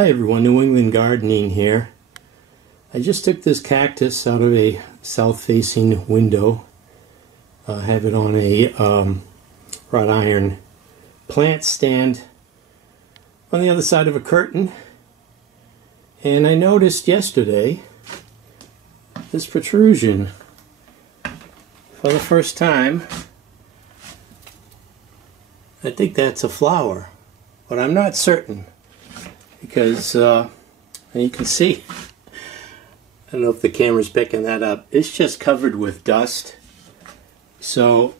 Hi everyone, New England Gardening here. I just took this cactus out of a south-facing window. I have it on a wrought iron plant stand on the other side of a curtain. And I noticed yesterday this protrusion for the first time. I think that's a flower, but I'm not certain. Because you can see, I don't know if the camera's picking that up, it's just covered with dust. So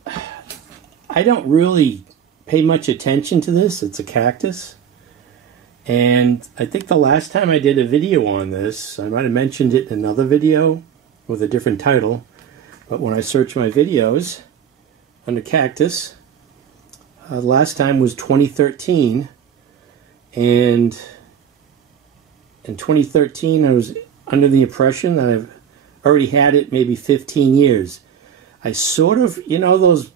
I don't really pay much attention to this. It's a cactus. And I think the last time I did a video on this, I might have mentioned it in another video with a different title. But when I search my videos under cactus, the last time was 2013. And in 2013, I was under the impression that I've already had it maybe 15 years. I sort of, you know those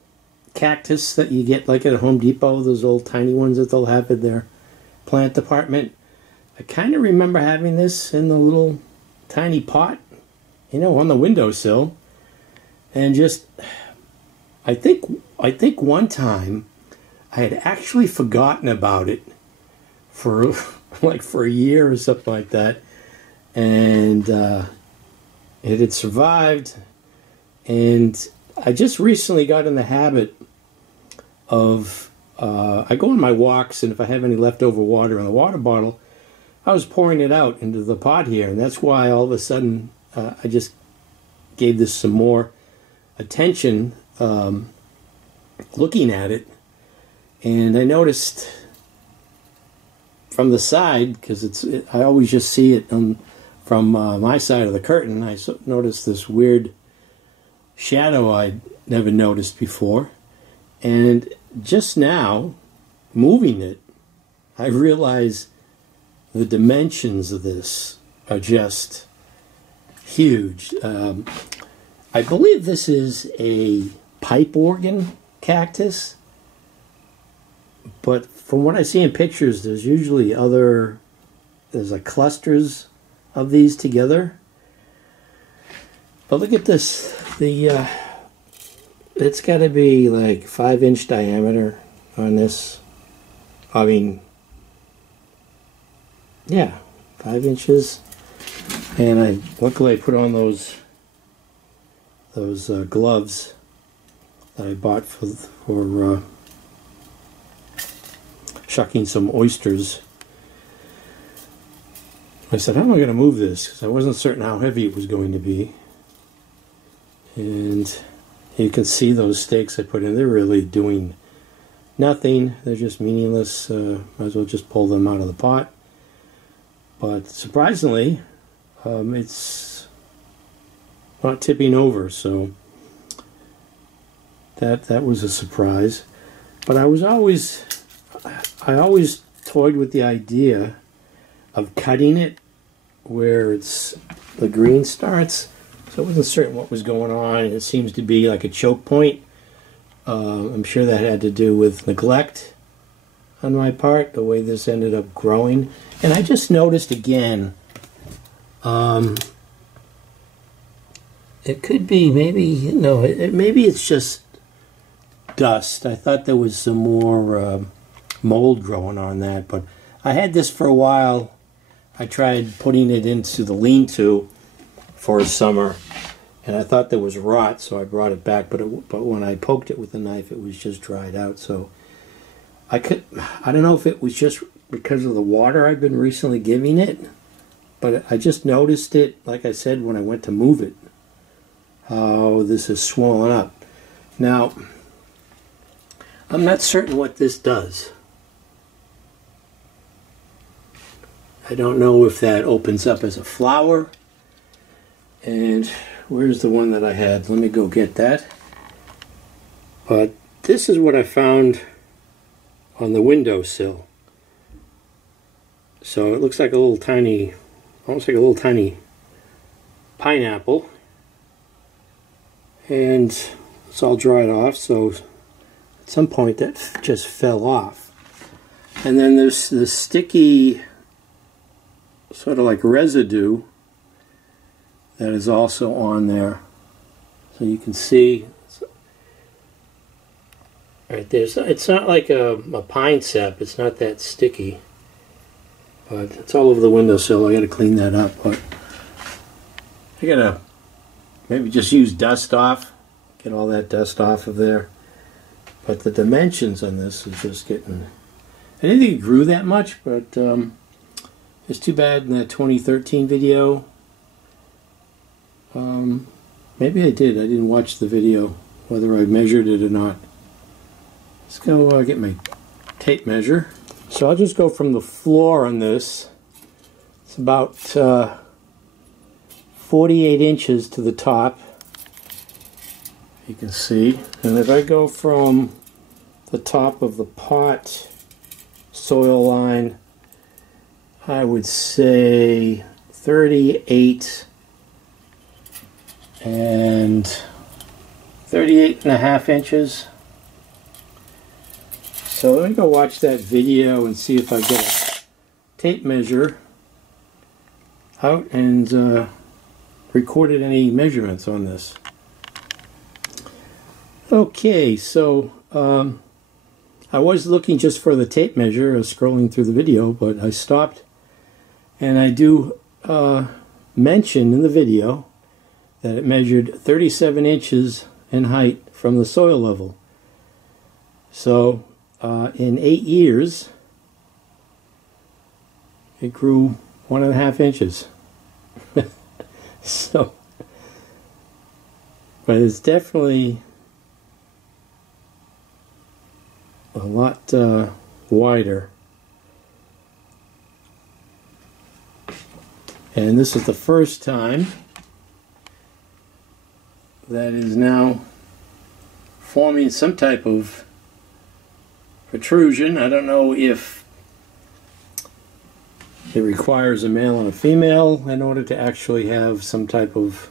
cactus that you get like at Home Depot, those old tiny ones that they'll have in their plant department? I kind of remember having this in the little tiny pot, you know, on the windowsill. And just, I think one time I had actually forgotten about it for for a year or something like that, and it had survived. And I just recently got in the habit of I go on my walks, and if I have any leftover water in the water bottle, I was pouring it out into the pot here, and that's why all of a sudden I just gave this some more attention, looking at it. And I noticed from the side, because I always just see it from my side of the curtain, I noticed this weird shadow I'd never noticed before. And just now, moving it, I realize the dimensions of this are just huge. I believe this is a pipe organ cactus. But from what I see in pictures, there's usually there's like clusters of these together. But look at this. It's got to be like 5-inch diameter on this. I mean, yeah, 5 inches. And luckily I put on those gloves that I bought for shucking some oysters. I said, how am I going to move this? Because I wasn't certain how heavy it was going to be. And you can see those stakes I put in. They're really doing nothing. They're just meaningless. Might as well just pull them out of the pot. But surprisingly, it's not tipping over. So that was a surprise. But I always toyed with the idea of cutting it where the green starts. So I wasn't certain what was going on. It seems to be like a choke point. I'm sure that had to do with neglect on my part, the way this ended up growing. And I just noticed again, it could be maybe, no, maybe it's just dust. I thought there was some more mold growing on that, but I had this for a while. I tried putting it into the lean-to for a summer, and I thought there was rot, so I brought it back. But when I poked it with a knife, it was just dried out. So I don't know if it was just because of the water I've been recently giving it, but I just noticed it, like I said, when I went to move it, how this is swollen up. Now, I'm not certain what this does. I don't know if that opens up as a flower. And where's the one that I had? Let me go get that. But this is what I found on the windowsill. So it looks like a little tiny, almost like a little tiny pineapple. And it's all dried off, so at some point that just fell off. And then there's the sticky sort of like residue that is also on there. So you can see right there. It's not like a pine sap. It's not that sticky, but it's all over the windowsill. I got to clean that up, but I got to maybe just use dust off, get all that dust off of there. But the dimensions on this is just getting... I didn't think it grew that much, but it's too bad in that 2013 video. Maybe I did. I didn't watch the video, whether I measured it or not. Let's go get my tape measure. So I'll just go from the floor on this. It's about 48 inches to the top. You can see. And if I go from the top of the pot soil line, I would say 38 and 38.5 inches. So let me go watch that video and see if I get a tape measure out and recorded any measurements on this. Okay, so I was looking just for the tape measure, scrolling through the video, but I stopped, and I do mention in the video that it measured 37 inches in height from the soil level. So in 8 years, it grew 1.5 inches. So, but it's definitely a lot wider. And this is the first time that is now forming some type of protrusion. I don't know if it requires a male and a female in order to actually have some type of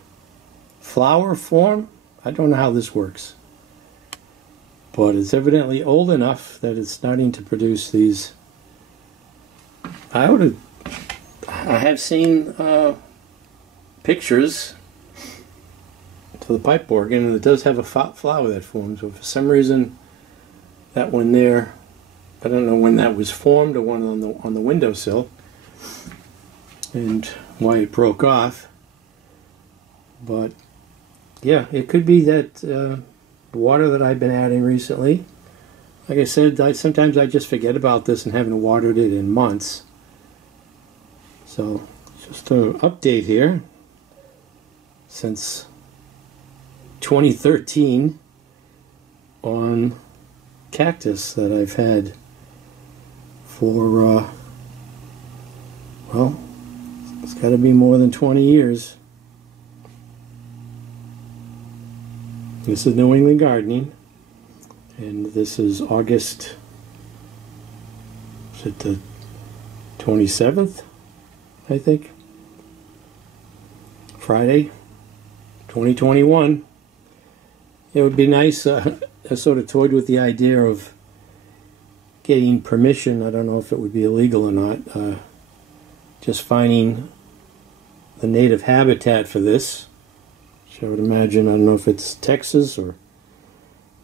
flower form. I don't know how this works. But it's evidently old enough that it's starting to produce these. I have seen pictures to the pipe organ, and it does have a flower that forms, but for some reason that one there, I don't know when that was formed or one on the windowsill and why it broke off. But yeah, it could be that the water that I've been adding recently, like I said, sometimes I just forget about this and haven't watered it in months. So just an update here since 2013 on Cactus that I've had for well, it's got to be more than 20 years. This is New England Gardening, and this is August, is it the 27th, I think? Friday, 2021. It would be nice, I sort of toyed with the idea of getting permission. I don't know if it would be illegal or not. Just finding the native habitat for this. So I would imagine, I don't know if it's Texas or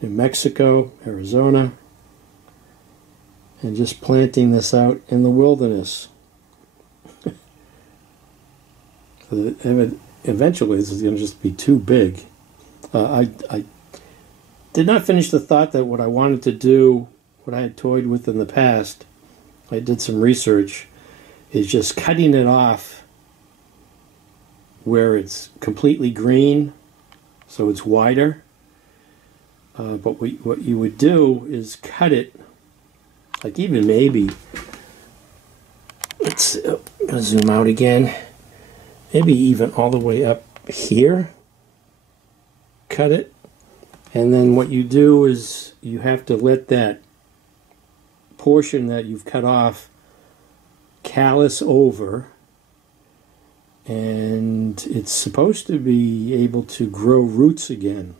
New Mexico, Arizona, and just planting this out in the wilderness. So eventually this is going to just be too big. I did not finish the thought that what I wanted to do, what I had toyed with in the past, I did some research, is just cutting it off where it's completely green, so it's wider. But what you would do is cut it, like even maybe, let's I'm gonna zoom out again, maybe even all the way up here, cut it, and then what you do is you have to let that portion that you've cut off callus over, and it's supposed to be able to grow roots again.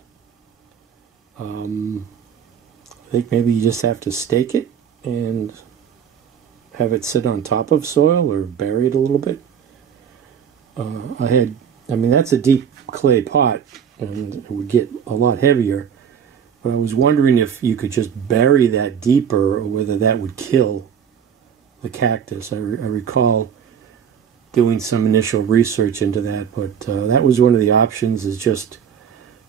I think maybe you just have to stake it and have it sit on top of soil or bury it a little bit. I mean, that's a deep clay pot, and it would get a lot heavier. But I was wondering if you could just bury that deeper, or whether that would kill the cactus. I recall doing some initial research into that, but that was one of the options, is just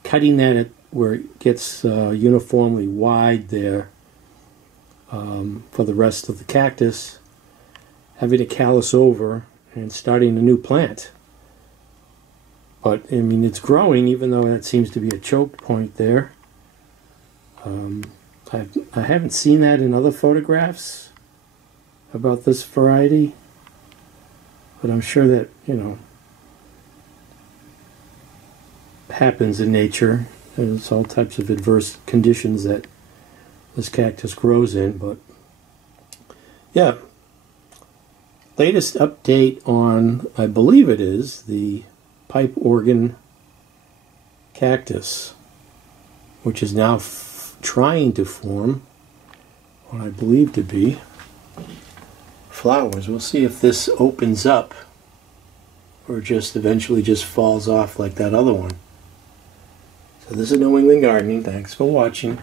cutting that at where it gets uniformly wide there for the rest of the cactus, having it callus over, and starting a new plant. But, I mean, it's growing, even though that seems to be a choke point there. I haven't seen that in other photographs about this variety, but I'm sure that, you know, happens in nature. There's all types of adverse conditions that this cactus grows in, but yeah. Latest update on, I believe it is, the pipe organ cactus, which is now trying to form what I believe to be flowers. We'll see if this opens up or just eventually just falls off like that other one. So this is New England Gardening. Thanks for watching.